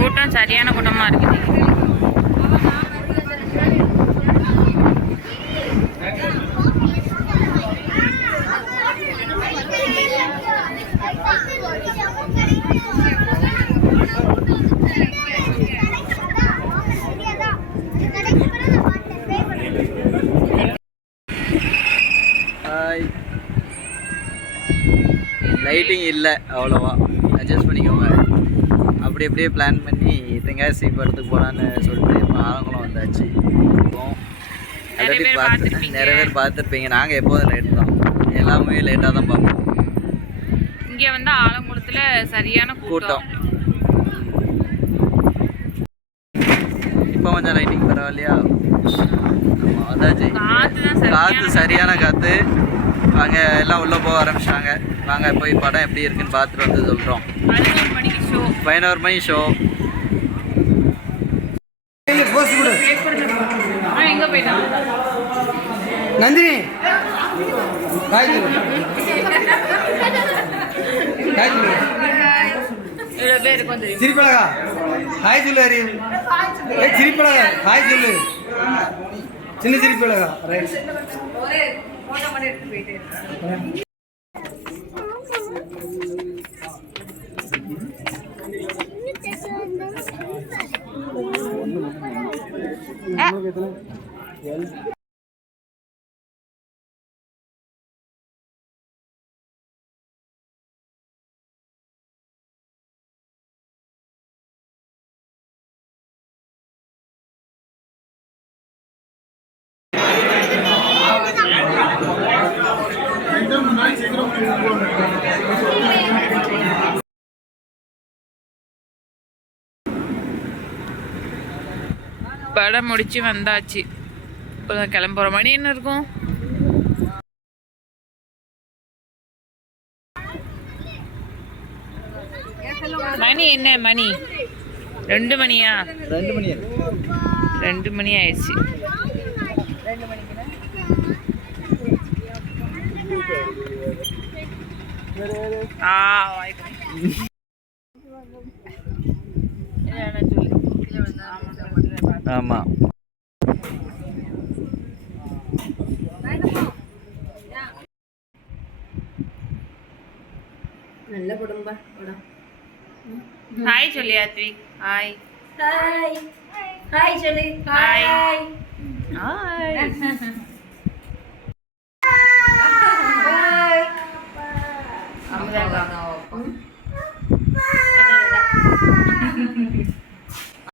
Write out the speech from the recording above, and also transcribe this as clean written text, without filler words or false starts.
கூட்டம் சரியான கூட்டமா இருக்குது. லைட்டிங் இல்லை அவ்வளோவா, அட்ஜஸ்ட் பண்ணிக்கோங்க. அப்படி அப்படியே பிளான் பண்ணி தெங்காசி படத்துக்கு போகலான்னு சொல்லிட்டு இப்போ ஆலங்குளம் வந்தாச்சு. நிறைய பேர் பார்த்துருப்பீங்க. நாங்கள் எப்போதும் லேட் தான், எல்லாமே லேட்டாக தான் பார்ப்போம். இங்கே வந்து ஆலங்குளத்தில் சரியான கூட்டம். இப்போ கொஞ்சம் லைட்டிங் பரவாயில்லையா? அதாச்சு காற்று சரியான காற்று. வாங்க எல்லாம் உள்ளே போக ஆரம்பிச்சிட்டாங்க. வாங்க போய் படம் எப்படி இருக்குன்னு பார்த்துட்டு வந்து சொல்கிறோம். 11 மணி ஷோ. எங்கே போயிட்டான் நந்தினி? சிரிப்பழகா ஹாய் சொல்லு. ஹரி சிரிப்பழகா ஹாய் சொல்லு. சின்ன சிரிப்பழகா ரைட். படம் முடிச்சு வந்தாச்சு. இப்போதான் கிளம்புற. மணி என்ன இருக்கும்? மணி என்ன மணி? 2 மணியா? 2 மணி ஆயிடுச்சு. ஆமாம். நல்ல குடும்பம். ஹாய் சொல்லி யாத்ரி. ஹாய் ஹாய் ஹாய் சொல்லி. Hi hi hi.